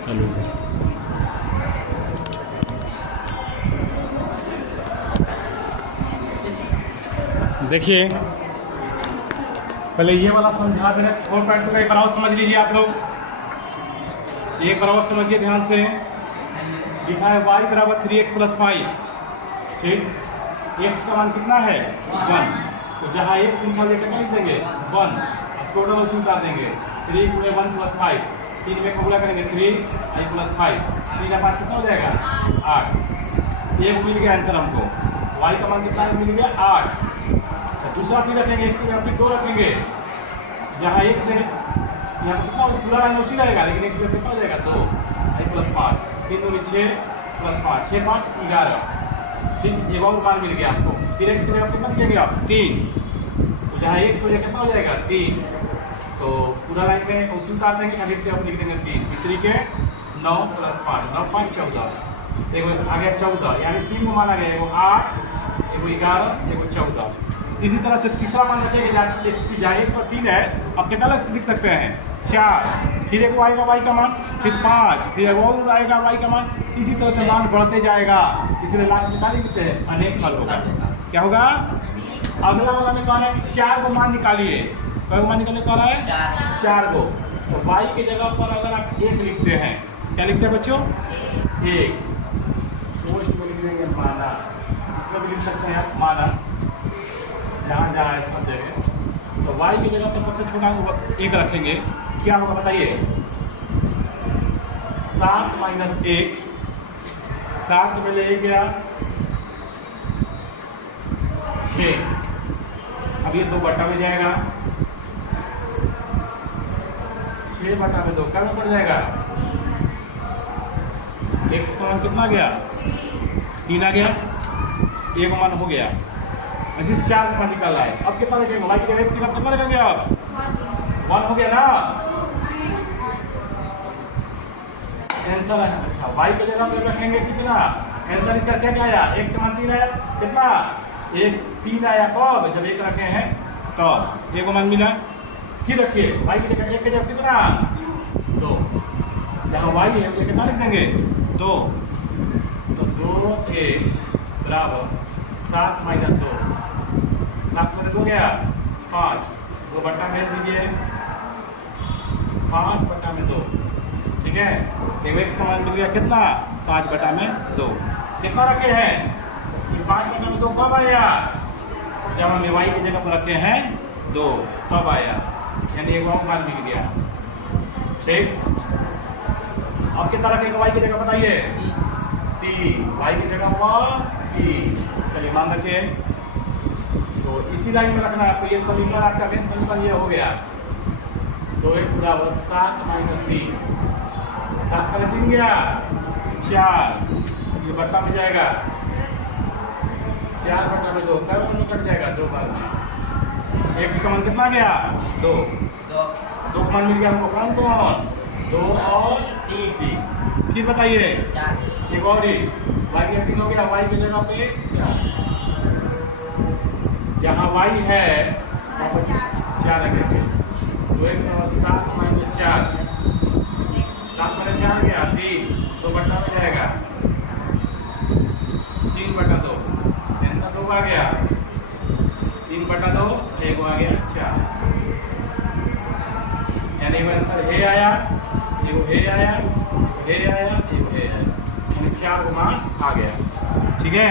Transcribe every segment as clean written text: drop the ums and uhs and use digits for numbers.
चलो देखिए, पहले ये वाला समझा दें। 4.2 का एक बार और समझ लीजिए आप लोग, एक बार और समझिए ध्यान से। लिखा है y बराबर 3x + 5। ठीक, x का मान कितना है 1, तो जहाँ x लिखा हुआ कितना लिख देंगे 1, टोटल उसी उतार देंगे 3 × 1 + 5, 3 में कबूला करेंगे 3 + 5, 3 या 5 कितना हो जाएगा 8। एक मिल गया आंसर हमको, y का मान कितना मिल गया 8। दूसरा फिर रखेंगे x की फिर 2 रखेंगे, जहाँ x से यहाँ पर कितना पूरा लाइन उसी रहेगा, लेकिन x में कितना हो जाएगा 2 + 5, 3 दूनी 6 + 5, 6 5 11। ठीक, एक और मान मिल गया आपको। फिर x की जगह कितना लिखेंगे आप 3, तो जहाँ x हो जाएगा कितना हो जाएगा 3, तो पूरा लाइन में उसी उतार देंगे, खाली से आप लिख देंगे 3, तीसरी के 9 + 5, 9 5 14, देखो आ गया 14, यानी 3 को मान आ गया, एगो 8, एगो 11, एगो 14। इसी तरह से तीसरा मान रखेंगे, जहाँ 103 है, अब कितना लिख सकते हैं 4, फिर एक आएगा y का मान, फिर 5, फिर एक और आएगा y का मान। इसी तरह से मान बढ़ते जाएगा, इसलिए लास्ट में क्या लिखते हैं अनेक फल होगा। क्या होगा? अगला वाला में कह रहा है कि 4 को मान निकालिए। कई मान निकालने कह रहा है 4 को, तो y की जगह पर अगर आप 1 लिखते हैं, क्या लिखते हैं बच्चों 1, पोस्ट में लिख देंगे माना, इसमें भी लिख सकते हैं आप माना, जहाँ जहाँ है सब जगह। तो y की जगह पर सबसे छोटा 1 रखेंगे, क्या होगा बताइए 7 - 1, 7 में ले गया 6, अब ये 2 बटा में जाएगा, 6 बटा में 2 क्या पड़ जाएगा, x का मान कितना आ गया 3 आ गया, 1 मान हो गया। ऐसे 4 मान निकाला है, अब कितना रखेंगे y की जगह x की जगह कितना रखेंगे आप 1 हो गया ना आंसर है। अच्छा, y की जगह पे रखेंगे कितना, आंसर इसका क्या क्या आया, x का मान 3 आया, कितना 1 3 आया, कब जब 1 रखे हैं तब 1 मान मिला। फिर रखिए y की जगह 1 की जगह कितना 2, जहाँ y है वो कितना लिख देंगे 2, तो 2x बराबर 7 - 2, 7 में 2 गया 5, 2 बटा में दीजिए 5 बटा में 2, ठीक है। x का मान मिल गया कितना 5 बटा में 2, कितना रखे हैं 5 बटा में 2 कब आया, जब हम y की जगह पर रखे हैं 2 तब आया, यानी एक और मान मिल गया। ठीक, अब कितना रखेंगे y की जगह बताइए 3, y की जगह पर 3, चलिए मान रखिए। तो इसी लाइन में रखना है आपको, ये समीकरण आपका मेन समीकरण ये हो गया 2x बराबर 7 - 3, 7 का 3 गया 4, ये बट्टा में जाएगा 4 बटा में 2, कब में कट जाएगा 2 बार में। x का मान कितना गया 2, 2 का मान मिल गया हमको, कौन कौन 2 और 3। फिर बताइए एक और ही y के 3 हो गया, y की जगह पे 4, जहाँ y है वहाँ पर 4 रखेंगे, तो x बराबर 7 - 4, 7 में 4 गया 3, 2 बटा में जाएगा 3 बटा 2, आंसर 2 आ गया, 3 बटा 2, 1 आ गया 4, यानी आंसर ए आया, एगो ए आया, ए आया, एगो ए आया, यानी 4 को मान आ गया। ठीक है,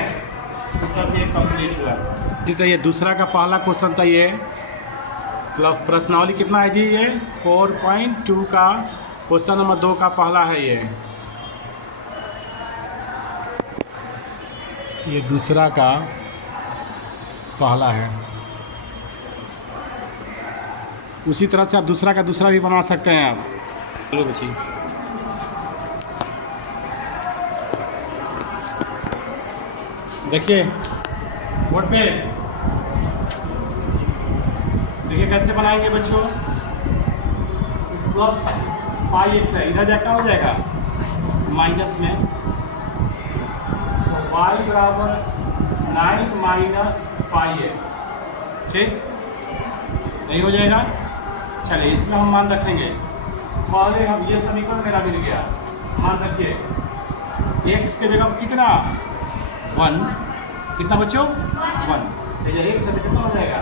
इस तरह से ये कंप्लीट हुआ। ठीक है, ये दूसरा का पहला क्वेश्चन था, ये प्रश्नावली कितना है जी, ये 4.2 का क्वेश्चन नंबर 2 का पहला है ये दूसरा का पहला है। उसी तरह से आप दूसरा का दूसरा भी बना सकते हैं आप। चलो बच्ची, देखिए बोर्ड पे, देखिए कैसे बनाएंगे बच्चों, प्लस 5x है, इधर जाकर हो जाएगा माइनस में, तो y बराबर 9 - 5x, ठीक नहीं हो जाएगा। चलिए इसमें हम मान रखेंगे, पहले हम ये समीकरण मेरा मिल गया, मान रखिए x के जगह पर कितना 1, कितना बच्चों 1, एक से कितना हो जाएगा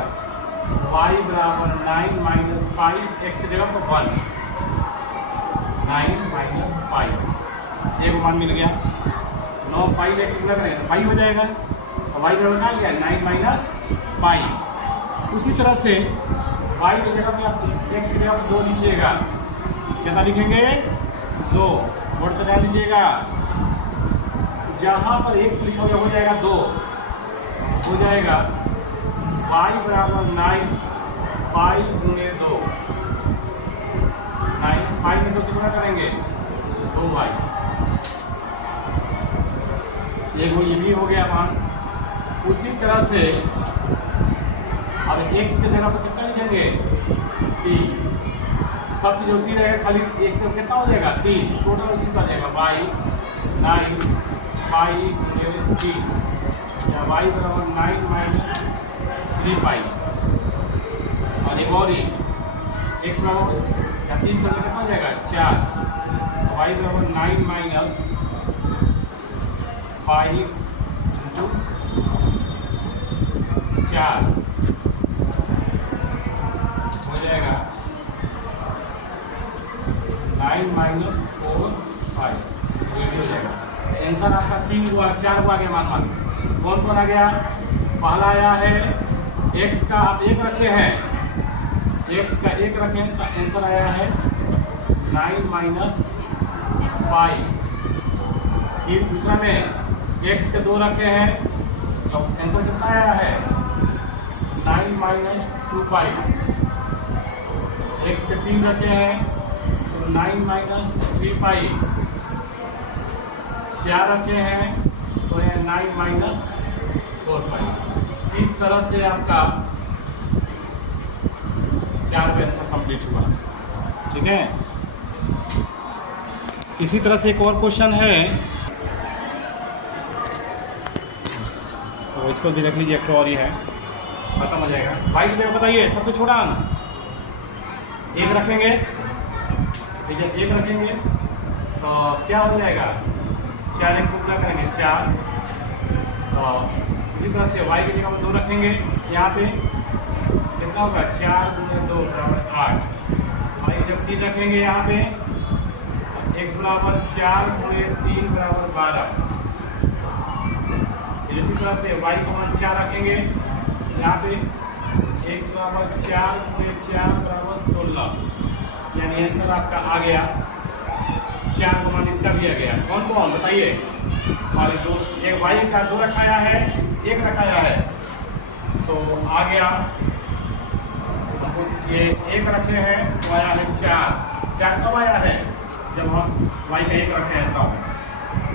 y बराबर 9 माइनस 5, x की जगह पर 1, 9 माइनस 5, एक मान मिल गया 9 5 x लग रहे हैं तो 5 हो जाएगा, तो y बराबर क्या गया 9 माइनस 5। उसी तरह से y की जगह पे आप x की जगह पर 2 लिखिएगा, कितना लिखेंगे 2, बोर्ड पर ध्यान लीजिएगा, जहाँ पर x लिखा हुआ हो जाएगा 2, हो जाएगा y बराबर 9 5 गुणे 2, 9 5 में 2 से गुणा करेंगे 2y, ये भी हो गया मान। उसी तरह से अब x के जगह पर कितना लिखेंगे 3, सब चीज उसी रहेगा, खाली एक से कितना हो जाएगा 3, टोटल उसी का जाएगा y 9 5 गुणे 3 या y बराबर 9 माइनस 3 पाई, और एक और ही x बराबर या 3 से कितना हो जाएगा 4, y बराबर 9 माइनस 5 इंटू 4 हो जाएगा 9 माइनस 4 5, ये भी हो जाएगा। आंसर आपका 3 हुआ, 4 हुआ गया मान कौन कौन आ गया, पहला आया है x का आप 1 रखे हैं, x का 1 रखे हैं तो आंसर आया है 9 माइनस 5। फिर दूसरा में x के 2 रखे हैं तो आंसर कितना आया है 9 माइनस 2 पाई। x के 3 रखे हैं तो 9 माइनस 3 पाई, 4 रखे हैं तो यह 9 माइनस 4 पाई। इस तरह से आपका 4 का आंसर कंप्लीट हुआ, ठीक है। इसी तरह से एक और क्वेश्चन है, तो इसको भी रख लीजिए, एक और ही है, खत्म हो जाएगा। भाई मेरे को बताइए सबसे छोटा अंक 1 रखेंगे, ठीक है, 1 रखेंगे तो क्या हो जाएगा 4 एक गुना करेंगे 4, तो इसी तरह से y की जगह पर 2 रखेंगे, यहाँ पे कितना होगा 4 गुने 2 बराबर 8, y जब 3 रखेंगे यहाँ पे x बराबर 4 गुने 3 बराबर 12, इसी तरह से y का मान 4 रखेंगे, यहाँ पे x बराबर 4 गुने 4 बराबर 16, यानी आंसर आपका आ गया 4 का मान इसका भी आ गया। कौन कौन बताइए, और एक y का 2 रखाया है, 1 रखाया है, तो आ गया ये 1 रखे हैं तो आया है 4 कब आया है जब हम y का 1 रखे हैं तब।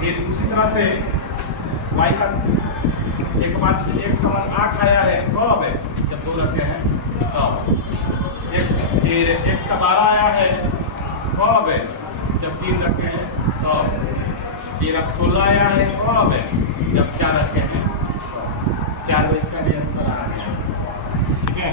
ये उसी तरह से y का एक बार x का मान 8 आया है कब है जब 2 रखे हैं तब। फिर x का 12 आया है कब है जब 3 रखे हैं तब। फिर अब 16 आया है कब है जब 4 रखे हैं, 4 में इसका भी आंसर आ गया, ठीक है।